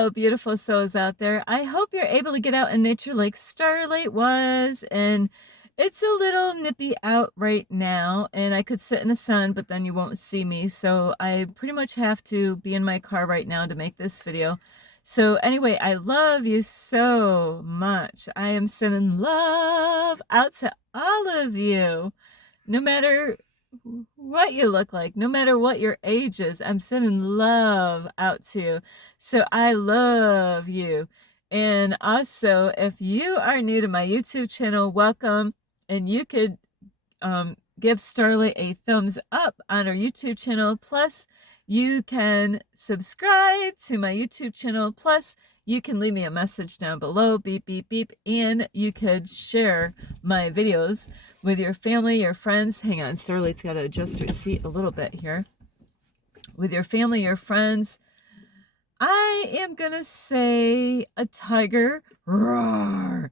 Hello, beautiful souls out there. I hope you're able to get out in nature like Starlight was. And it's a little nippy out right now, and I could sit in the sun, but then you won't see me. So I pretty much have to be in my car right now to make this video. So anyway, I love you so much. I am sending love out to all of you. No matter what you look like, no matter what your age is, I'm sending love out to you. So I love you. And also, if you are new to my YouTube channel, welcome. And you could give Starlight a thumbs up on our YouTube channel. Plus, you can subscribe to my YouTube channel. Plus, you can leave me a message down below, beep, beep, beep, and you could share my videos with your family, your friends. Hang on, Starlight's got to adjust her seat a little bit here. With your family, your friends. I am going to say a tiger, roar,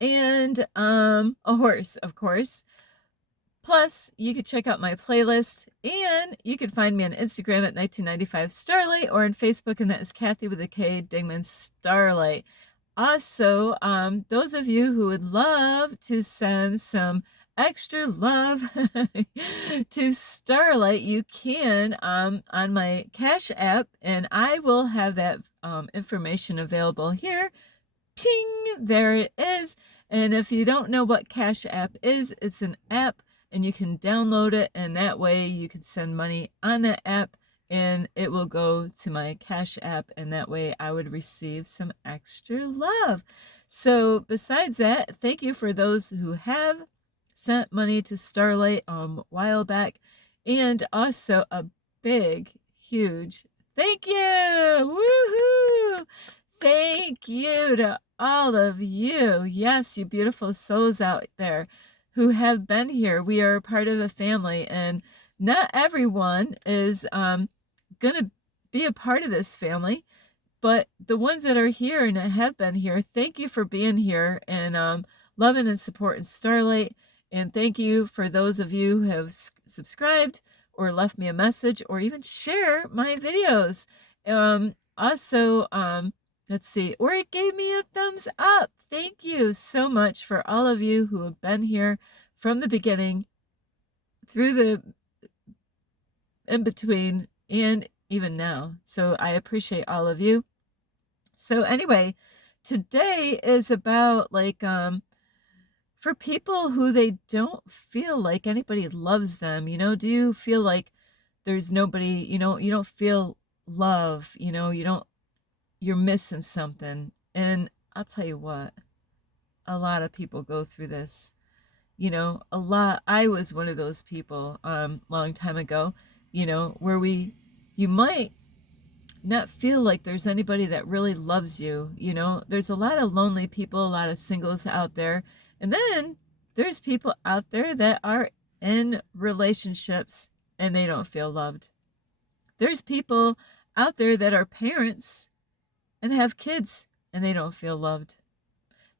and a horse, of course. Plus, you could check out my playlist, and you could find me on Instagram at 1995 Starlight, or on Facebook, and that is Kathy with a K, Dingman Starlight. Also, those of you who would love to send some extra love to Starlight, you can on my Cash App, and I will have that information available here. Ping! There it is. And if you don't know what Cash App is, it's an app, and you can download it, and that way you can send money on that app, and it will go to my Cash App, and that way I would receive some extra love. So besides that, thank you for those who have sent money to Starlight a while back, and also a big, huge thank you! Woohoo! Thank you to all of you. Yes, you beautiful souls out there who have been here. We are a part of a family, and not everyone is going to be a part of this family, but the ones that are here and have been here, thank you for being here and loving and supporting Starlight. And thank you for those of you who have subscribed or left me a message or even share my videos. Also, let's see, or it gave me a thumbs up. Thank you so much for all of you who have been here from the beginning, through the in between, and even now. So I appreciate all of you. So anyway, today is about like for people who they don't feel like anybody loves them, do you feel like there's nobody, you don't feel love, you're missing something. And I'll tell you what, a lot of people go through this, a lot. I was one of those people long time ago, where you might not feel like there's anybody that really loves you. There's a lot of lonely people, a lot of singles out there. And then there's people out there that are in relationships and they don't feel loved. There's people out there that are parents and have kids and they don't feel loved.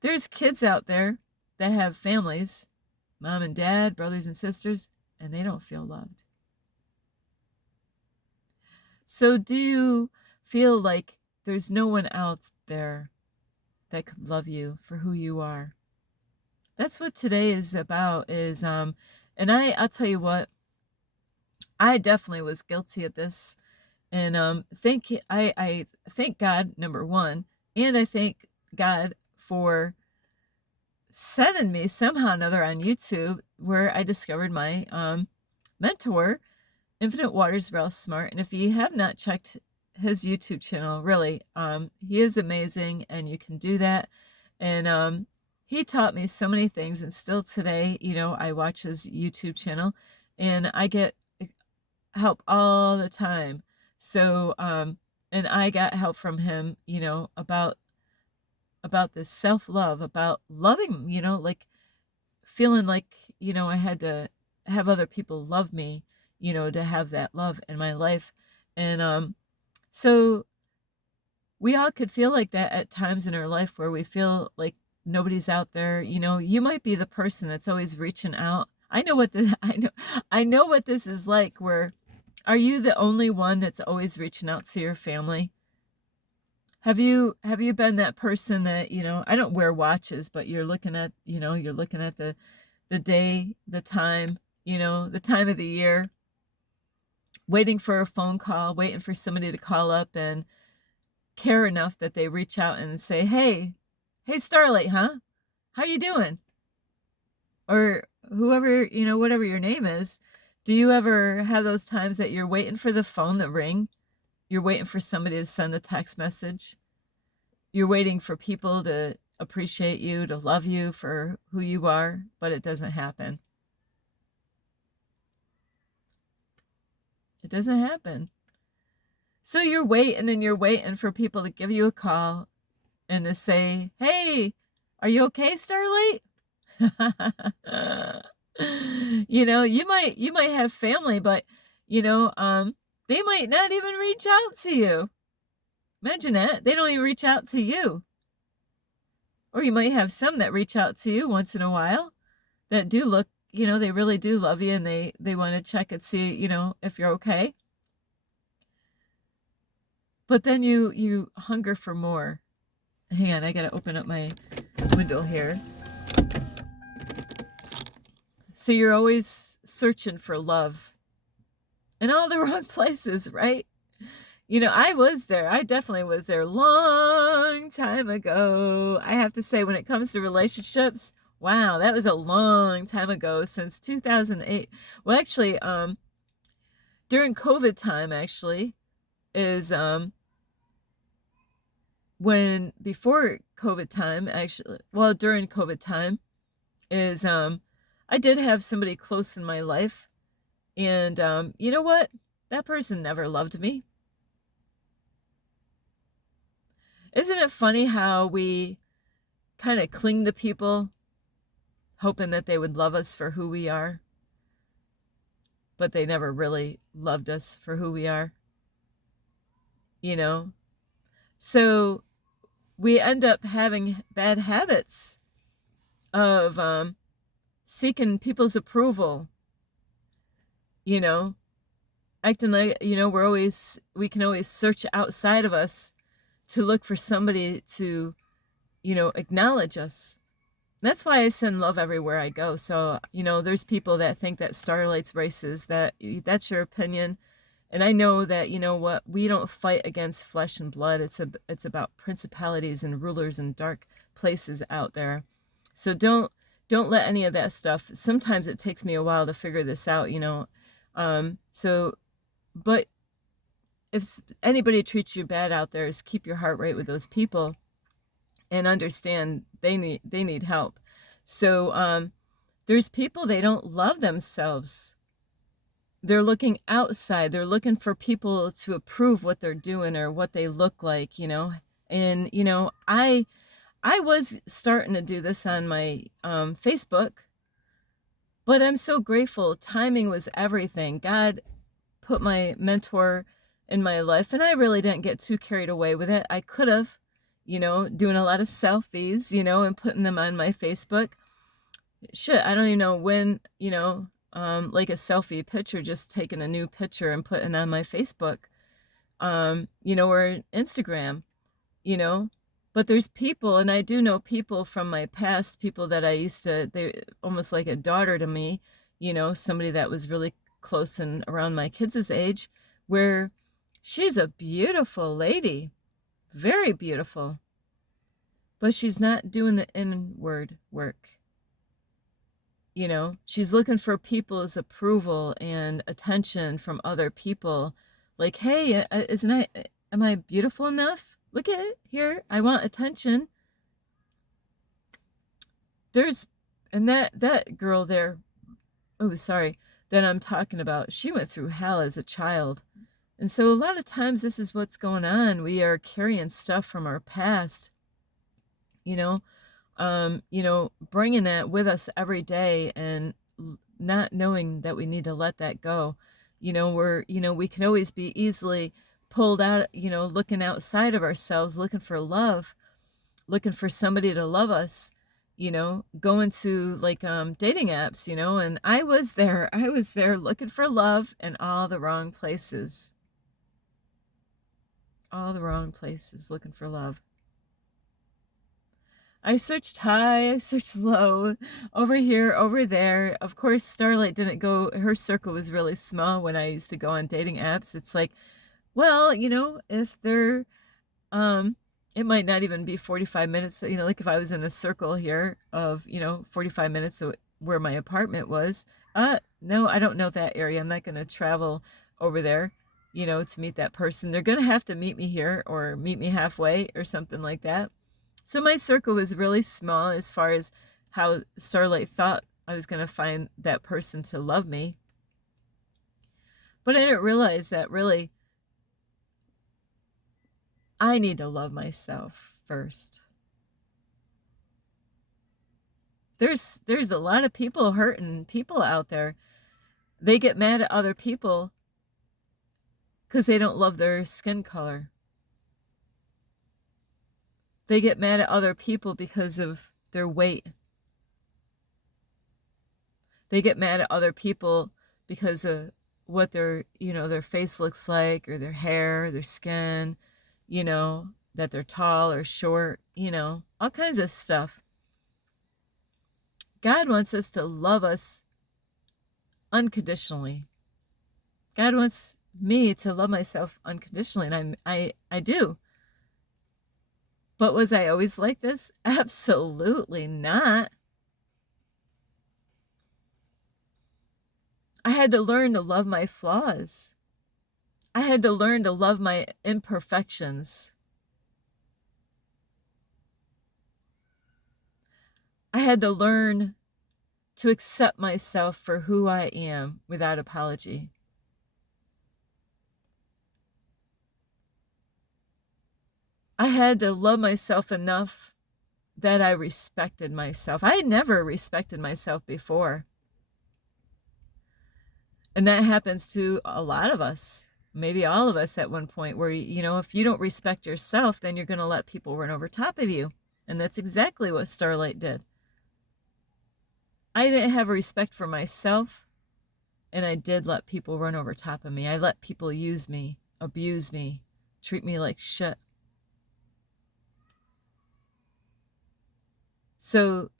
There's kids out there that have families, mom and dad, brothers and sisters, and they don't feel loved. So do you feel like there's no one out there that could love you for who you are? That's what today is about, and I'll tell you what, I definitely was guilty of this. And I thank God, number one, and I thank God for sending me somehow or another on YouTube where I discovered my mentor, Infinite Waters Ralph Smart. And if you have not checked his YouTube channel, really, he is amazing, and you can do that. And he taught me so many things, and still today, I watch his YouTube channel, and I get help all the time. So, and I got help from him, about this self-love, about loving, like feeling like, I had to have other people love me, to have that love in my life. And so we all could feel like that at times in our life where we feel like nobody's out there. You might be the person that's always reaching out. I know what this is like, where are you the only one that's always reaching out to your family? Have you been that person that, I don't wear watches, but you're looking at the day, the time, the time of the year, waiting for a phone call, waiting for somebody to call up and care enough that they reach out and say, "Hey, Starlight, huh? How you doing?" Or whoever, whatever your name is. Do you ever have those times that you're waiting for the phone to ring? You're waiting for somebody to send a text message. You're waiting for people to appreciate you, to love you for who you are, but it doesn't happen. It doesn't happen. So you're waiting and you're waiting for people to give you a call and to say, "Hey, are you okay, Starlight?" You might have family, but you know, um, they might not even reach out to you. Imagine that. They don't even reach out to you. Or you might have some that reach out to you once in a while that do look, they really do love you and they want to check and see, if you're okay. But then you hunger for more. Hang on, I got to open up my window here. So you're always searching for love in all the wrong places, right? I was there. I definitely was there long time ago. I have to say, when it comes to relationships, wow, that was a long time ago, since 2008. Well, actually, during COVID time, actually, is when before COVID time, actually, well, during COVID time, is I did have somebody close in my life, and you know what? That person never loved me. Isn't it funny how we kind of cling to people, hoping that they would love us for who we are, but they never really loved us for who we are, you know? So we end up having bad habits of seeking people's approval, you know, acting like, we can always search outside of us to look for somebody to, acknowledge us. That's why I send love everywhere I go. So, there's people that think that Starlight's racist, that's your opinion. And I know that, what, we don't fight against flesh and blood. It's about principalities and rulers and dark places out there. So don't let any of that stuff. Sometimes it takes me a while to figure this out. So, but if anybody treats you bad out there, is keep your heart right with those people and understand they need help. So there's people, they don't love themselves. They're looking outside. They're looking for people to approve what they're doing or what they look like. And I was starting to do this on my Facebook, but I'm so grateful. Timing was everything. God put my mentor in my life, and I really didn't get too carried away with it. I could have, doing a lot of selfies, and putting them on my Facebook. Shit, I don't even know when, like a selfie picture, just taking a new picture and putting on my Facebook, or Instagram, you know. But there's people, and I do know people from my past, people that I used to, they almost like a daughter to me, somebody that was really close and around my kids' age, where she's a beautiful lady, very beautiful, but she's not doing the inward work. She's looking for people's approval and attention from other people. Like, hey, am I beautiful enough? Look at it here. I want attention. There's, and that girl there, oh, sorry, that I'm talking about, she went through hell as a child. And so a lot of times this is what's going on. We are carrying stuff from our past, you know, bringing that with us every day and not knowing that we need to let that go. We can always be easily pulled out, looking outside of ourselves, looking for love, looking for somebody to love us, going to like dating apps, and I was there looking for love in all the wrong places. all the wrong places looking for love. I searched high, I searched low, over here, over there. Of course, Starlight didn't go, her circle was really small when I used to go on dating apps. It's like, well, if they're, um, it might not even be 45 minutes. Like if I was in a circle here of, 45 minutes where my apartment was, no, I don't know that area. I'm not going to travel over there, to meet that person. They're going to have to meet me here or meet me halfway or something like that. So my circle was really small as far as how Starlight thought I was going to find that person to love me. But I didn't realize that really I need to love myself first. There's a lot of people hurting people out there. They get mad at other people because they don't love their skin color. They get mad at other people because of their weight. They get mad at other people because of what their face looks like, or their hair, their skin, that they're tall or short, all kinds of stuff. God wants us to love us unconditionally. God wants me to love myself unconditionally, and I do. But was I always like this? Absolutely not. I had to learn to love my flaws. I had to learn to love my imperfections. I had to learn to accept myself for who I am without apology. I had to love myself enough that I respected myself. I had never respected myself before. And that happens to a lot of us, maybe all of us at one point, where, if you don't respect yourself, then you're going to let people run over top of you. And that's exactly what Starlight did. I didn't have respect for myself, and I did let people run over top of me. I let people use me, abuse me, treat me like shit. So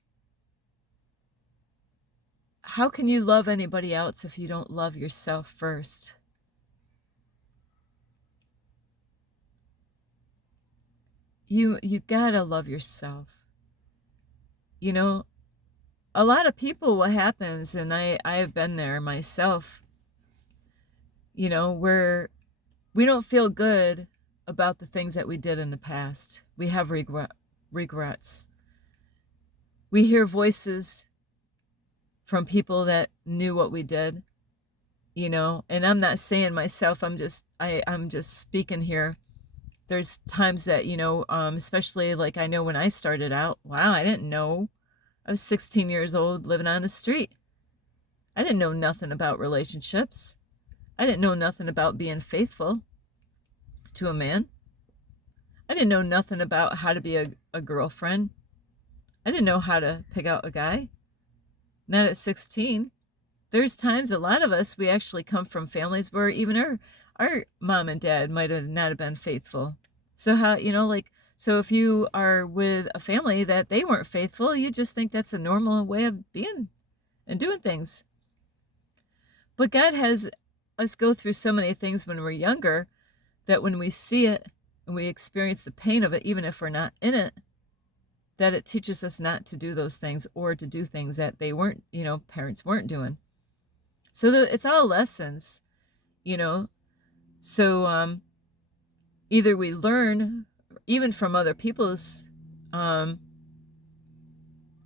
how can you love anybody else if you don't love yourself first? You gotta love yourself. A lot of people, what happens, and I have been there myself, where we don't feel good about the things that we did in the past. We have regrets. We hear voices from people that knew what we did, and I'm not saying myself, I'm just speaking here. There's times that, especially like I know when I started out, wow, I didn't know. I was 16 years old living on the street. I didn't know nothing about relationships. I didn't know nothing about being faithful to a man. I didn't know nothing about how to be a girlfriend. I didn't know how to pick out a guy. Not at 16. There's times, a lot of us, we actually come from families where even our mom and dad might have not have been faithful. So how, so if you are with a family that they weren't faithful, you just think that's a normal way of being and doing things. But God has us go through so many things when we're younger that when we see it and we experience the pain of it, even if we're not in it, that it teaches us not to do those things or to do things that they weren't, parents weren't doing. So it's all lessons, So either we learn even from other people's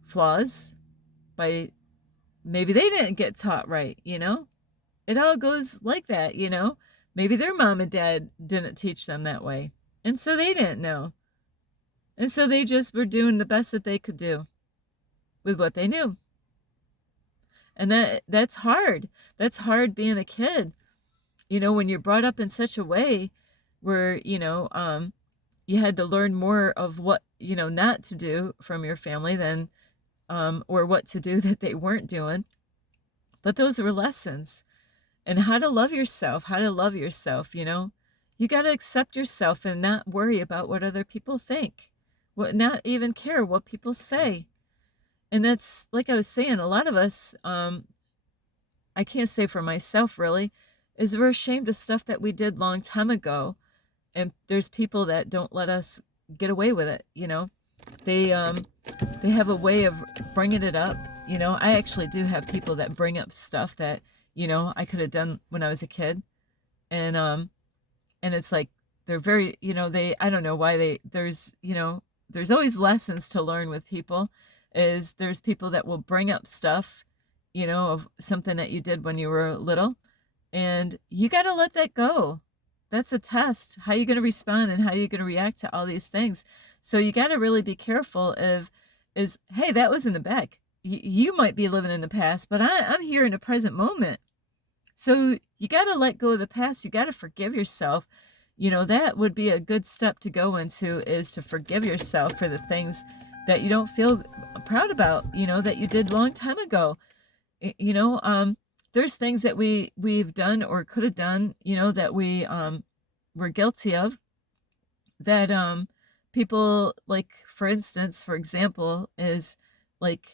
flaws by maybe they didn't get taught right, It all goes like that, Maybe their mom and dad didn't teach them that way. And so they didn't know. And so they just were doing the best that they could do with what they knew. And that's hard. That's hard being a kid. When you're brought up in such a way where, you had to learn more of what, not to do from your family than, or what to do that they weren't doing. But those were lessons. And how to love yourself, You got to accept yourself and not worry about what other people think, not even care what people say. And that's like I was saying, a lot of us, I can't say for myself really, is we're ashamed of stuff that we did long time ago. And there's people that don't let us get away with it, you know. They have a way of bringing it up. You know, I actually do have people that bring up stuff that, you know, I could have done when I was a kid. And and it's like they're very, you know, they, I don't know why there's, you know, there's always lessons to learn with people. Is there's people that will bring up stuff, you know, of something that you did when you were little, and you got to let that go. That's a test. How are you going to respond and how are you going to react to all these things? So you got to really be careful of, is, hey, that was in the back. You might be living in the past, but I'm here in the present moment. So you got to let go of the past. You got to forgive yourself. You know, that would be a good step to go into, is to forgive yourself for the things that you don't feel proud about, you know, that you did long time ago. You know, there's things that we've done or could have done, you know, that we were guilty of, that people, like, for instance, for example, is like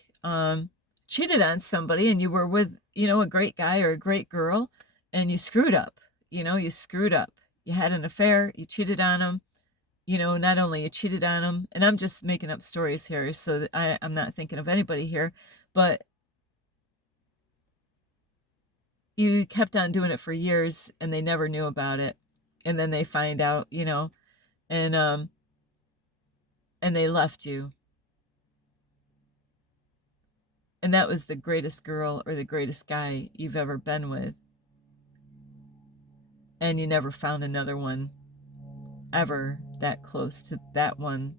cheated on somebody, and you were with, you know, a great guy or a great girl, and you screwed up. You know, you screwed up. You had an affair, you cheated on them. You know, not only you cheated on them, and I'm just making up stories here, so that I'm not thinking of anybody here, but you kept on doing it for years and they never knew about it. And then they find out, you know, and and they left you. And that was the greatest girl or the greatest guy you've ever been with. And you never found another one ever that close to that one,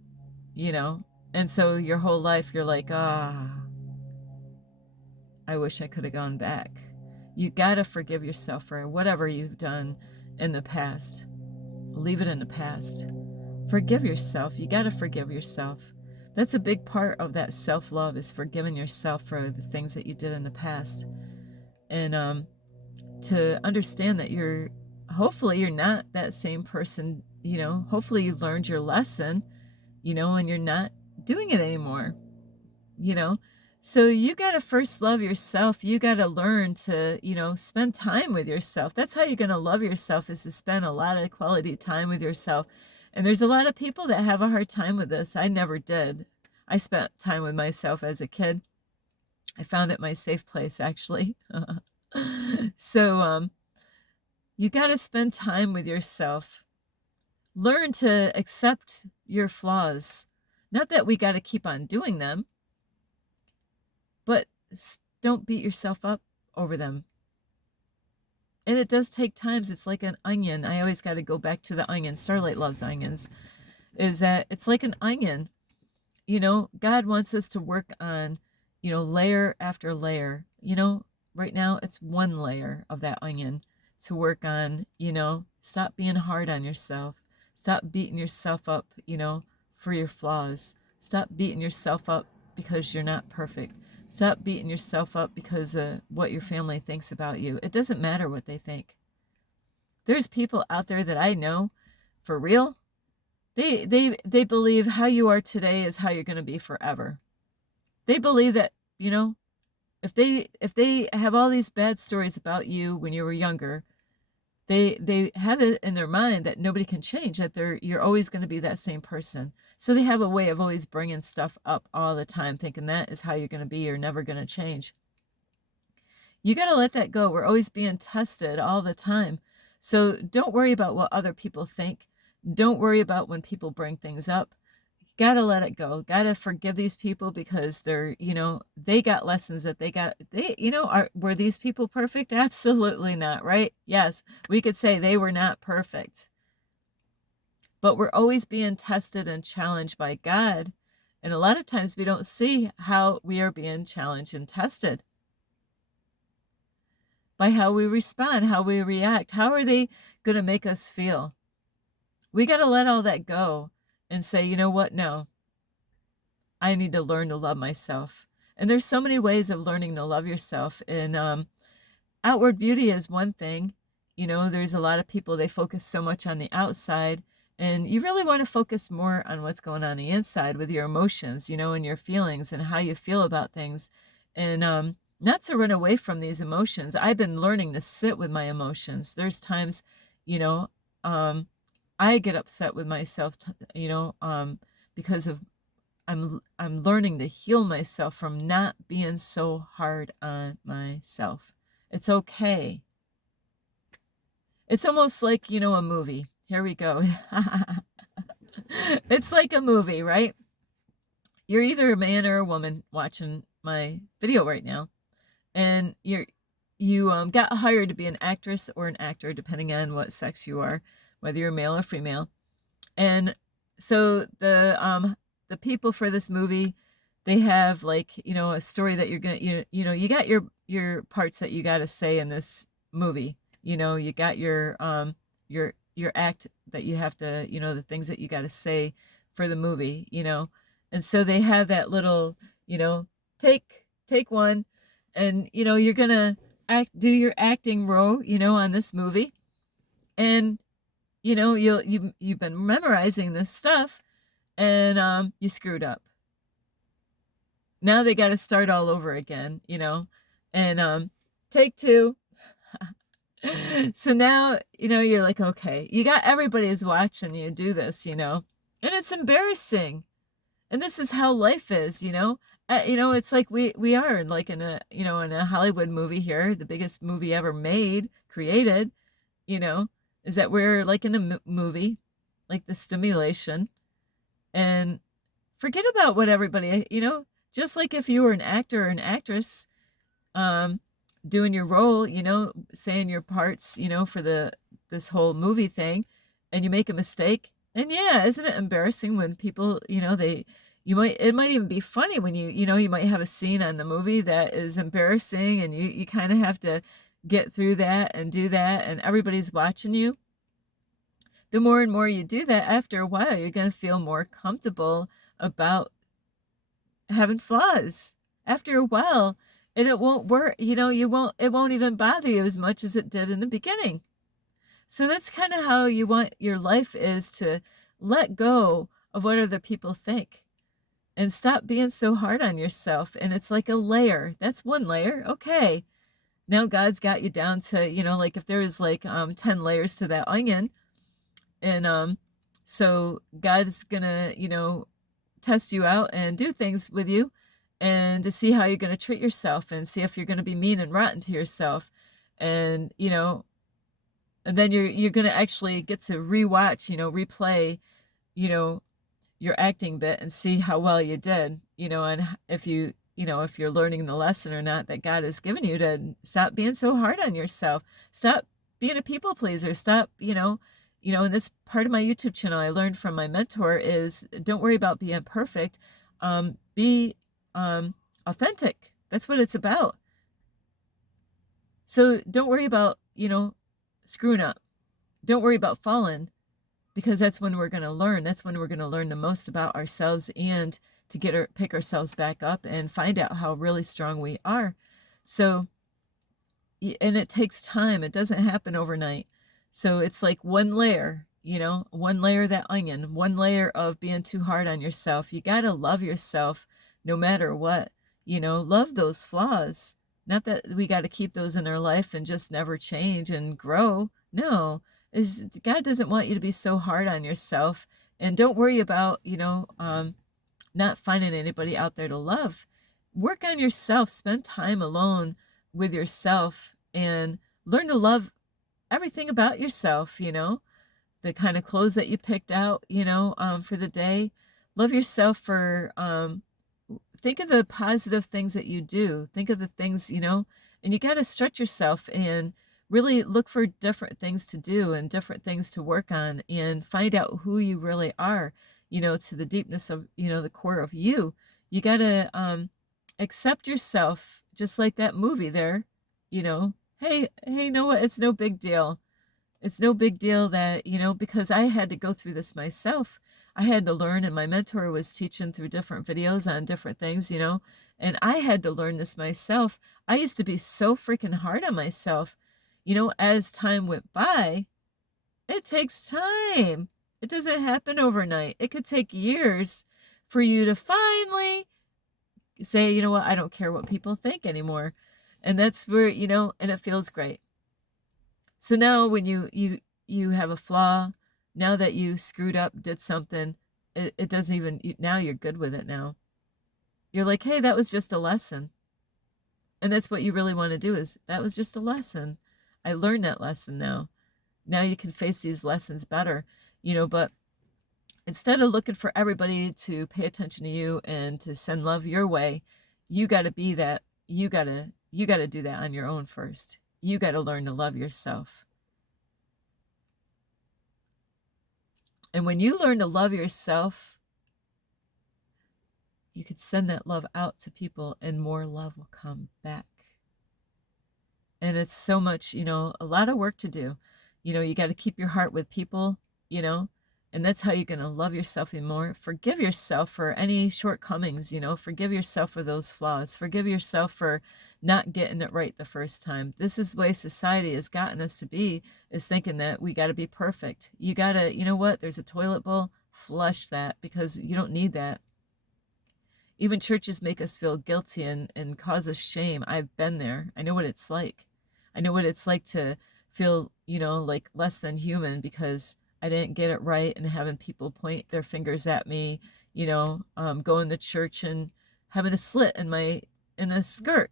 you know? And so your whole life you're like, ah, I wish I could have gone back. You got to forgive yourself for whatever you've done in the past. Leave it in the past. Forgive yourself. You got to forgive yourself. That's a big part of that self-love, is forgiving yourself for the things that you did in the past. And to understand that hopefully you're not that same person, you know, hopefully you learned your lesson, you know, and you're not doing it anymore, you know. So you got to first love yourself. You got to learn to, you know, spend time with yourself. That's how you're going to love yourself, is to spend a lot of quality time with yourself. And there's a lot of people that have a hard time with this. I never did. I spent time with myself as a kid. I found it my safe place, actually. So you got to spend time with yourself. Learn to accept your flaws. Not that we got to keep on doing them, but don't beat yourself up over them. And it does take times. It's like an onion. I always got to go back to the onion. Starlight loves onions. Is that it's like an onion. You know, God wants us to work on, you know, layer after layer. You know, right now it's one layer of that onion to work on. You know, stop being hard on yourself. Stop beating yourself up, you know, for your flaws. Stop beating yourself up because you're not perfect. Stop beating yourself up because of what your family thinks about you. It doesn't matter what they think. There's people out there that I know, for real, they believe how you are today is how you're going to be forever. They believe that, you know, if they have all these bad stories about you when you were younger, they have it in their mind that nobody can change, that you're always going to be that same person. So they have a way of always bringing stuff up all the time, thinking that is how you're going to be. You're never going to change. You got to let that go. We're always being tested all the time. So don't worry about what other people think. Don't worry about when people bring things up. Gotta let it go. Gotta forgive these people, because they're, you know, they got lessons that you know, were these people perfect? Absolutely not, right? Yes, we could say they were not perfect, but we're always being tested and challenged by God. And a lot of times we don't see how we are being challenged and tested by how we respond, how we react. How are they going to make us feel? We got to let all that go and say, you know what? No, I need to learn to love myself. And there's so many ways of learning to love yourself. And outward beauty is one thing. There's a lot of people, they focus so much on the outside, and you really want to focus more on what's going on the inside with your emotions, and your feelings and how you feel about things. And not to run away from these emotions. I've been learning to sit with my emotions. There's times, you know, um, I get upset with myself, because of I'm learning to heal myself from not being so hard on myself. It's okay. It's almost like, a movie. Here we go. It's like a movie, right? You're either a man or a woman watching my video right now, and you got hired to be an actress or an actor, depending on what sex you are, whether you're male or female. And so the people for this movie, they have, like, a story that you're gonna you got your parts that you got to say in this movie. You got your act that you have to, the things that you got to say for the movie. And so they have that little, you know take one, and you're gonna do your acting role, on this movie. And you've been memorizing this stuff, and you screwed up. Now they got to start all over again, and take two. So now, you're like, okay, you got everybody's watching you do this, and it's embarrassing. And this is how life is, it's like we are like in a Hollywood movie here, the biggest movie ever made, created, you know, is that we're like in a movie, like the stimulation, and forget about what everybody, just like if you were an actor or an actress, um, doing your role, saying your parts, for this whole movie thing, and you make a mistake. And yeah, isn't it embarrassing when people, it might even be funny when you might have a scene on the movie that is embarrassing, and you kind of have to get through that and do that, and everybody's watching you. The more and more you do that, after a while, you're going to feel more comfortable about having flaws. After a while, and it won't work, it won't even bother you as much as it did in the beginning. So that's kind of how you want your life, is to let go of what other people think and stop being so hard on yourself. And it's like a layer. That's one layer. Okay. Now God's got you down to, like if there was like 10 layers to that onion, and so God's gonna, test you out and do things with you, and to see how you're going to treat yourself, and see if you're going to be mean and rotten to yourself. And and then you're going to actually get to rewatch, replay, you know your acting bit, and see how well you did, and if if you're learning the lesson or not that God has given you, to stop being so hard on yourself. Stop being a people pleaser. Stop, in this part of my YouTube channel, I learned from my mentor is, don't worry about being perfect. Be authentic. That's what it's about. So don't worry about, screwing up. Don't worry about falling, because that's when we're going to learn. That's when we're going to learn the most about ourselves, and to pick ourselves back up and find out how really strong we are. So, and it takes time. It doesn't happen overnight. So it's like one layer, one layer of that onion, one layer of being too hard on yourself. You got to love yourself no matter what, love those flaws. Not that we got to keep those in our life and just never change and grow. No, God doesn't want you to be so hard on yourself. And don't worry about, not finding anybody out there to love. Work on yourself. Spend time alone with yourself, and learn to love everything about yourself, the kind of clothes that you picked out, for the day. Love yourself for, think of the positive things that you do. Think of the things, and you got to stretch yourself and really look for different things to do and different things to work on, and find out who you really are, to the deepness of, the core of you. You got to accept yourself, just like that movie there, hey, you know what? It's no big deal. It's no big deal that, because I had to go through this myself. I had to learn, and my mentor was teaching through different videos on different things, and I had to learn this myself. I used to be so freaking hard on myself, as time went by, it takes time. It doesn't happen overnight. It could take years for you to finally say, you know what, I don't care what people think anymore. And that's where, and it feels great. So now when you have a flaw, now that you screwed up, did something, it doesn't even, now you're good with it now. You're like, hey, that was just a lesson. And that's what you really want to do is, that was just a lesson. I learned that lesson now. Now you can face these lessons better, but instead of looking for everybody to pay attention to you and to send love your way, you got to be that. You got to do that on your own first. You got to learn to love yourself. And when you learn to love yourself, you could send that love out to people and more love will come back. And it's so much, a lot of work to do. You got to keep your heart with people, and that's how you're going to love yourself even more. Forgive yourself for any shortcomings, forgive yourself for those flaws. Forgive yourself for not getting it right the first time. This is the way society has gotten us to be, is thinking that we got to be perfect. You got to, you know what? There's a toilet bowl, flush that because you don't need that. Even churches make us feel guilty and cause us shame. I've been there. I know what it's like. I know what it's like to feel, like less than human because I didn't get it right and having people point their fingers at me, going to church and having a slit in a skirt,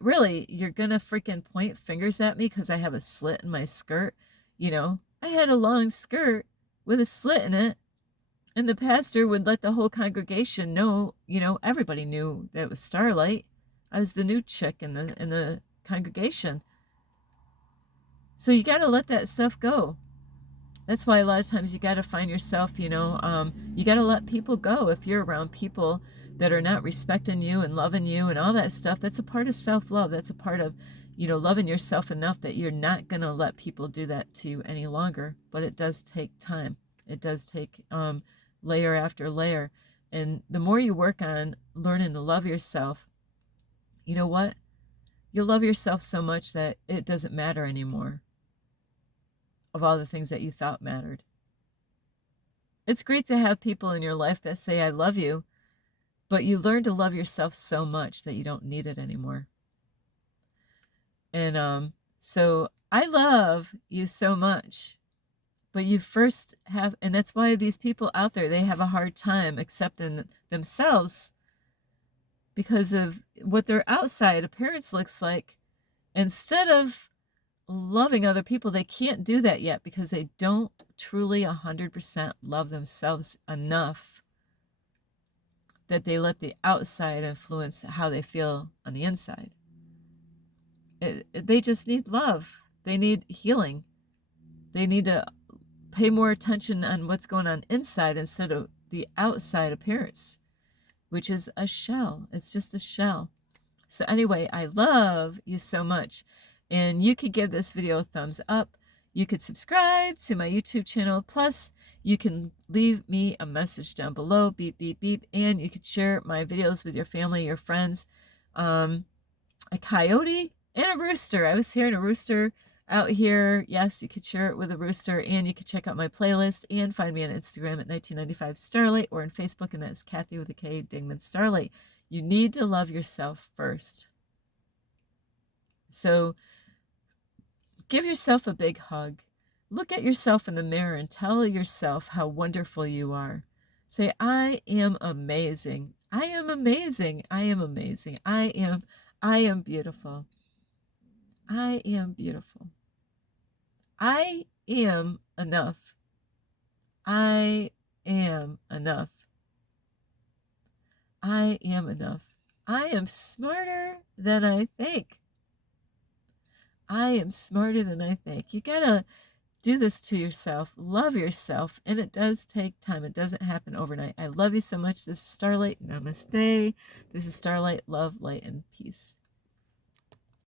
Really, you're gonna freaking point fingers at me because I have a slit in my skirt, I had a long skirt with a slit in it. And the pastor would let the whole congregation know, everybody knew that it was Starlight. I was the new chick in the congregation. So you got to let that stuff go. That's why a lot of times you got to find yourself, you got to let people go. If you're around people that are not respecting you and loving you and all that stuff, that's a part of self-love. That's a part of, loving yourself enough that you're not going to let people do that to you any longer. But it does take time. It does take layer after layer. And the more you work on learning to love yourself, you know what? You'll love yourself so much that it doesn't matter anymore of all the things that you thought mattered. It's great to have people in your life that say, I love you, but you learn to love yourself so much that you don't need it anymore. And so I love you so much. But you first have, and that's why these people out there, they have a hard time accepting themselves because of what their outside appearance looks like. Instead of loving other people, they can't do that yet because they don't truly 100% love themselves enough that they let the outside influence how they feel on the inside. They just need love. They need healing. They need to pay more attention on what's going on inside instead of the outside appearance, which is a shell. It's just a shell. So anyway, I love you so much. And you could give this video a thumbs up. You could subscribe to my YouTube channel. Plus, you can leave me a message down below, beep, beep, beep. And you could share my videos with your family, your friends. A coyote and a rooster. I was hearing a rooster out here. Yes, you could share it with a rooster, and you could check out my playlist and find me on Instagram at 1995 Starlight or on Facebook, and that's Kathy with a K, Dingman Starlight. You need to love yourself first. So give yourself a big hug. Look at yourself in the mirror and tell yourself how wonderful you are. Say, I am amazing. I am amazing. I am amazing. I am beautiful. I am beautiful. I am enough. I am enough. I am enough. I am smarter than I think. I am smarter than I think. You gotta do this to yourself. Love yourself. And it does take time. It doesn't happen overnight. I love you so much. This is Starlight. Namaste. This is Starlight. Love, light, and peace.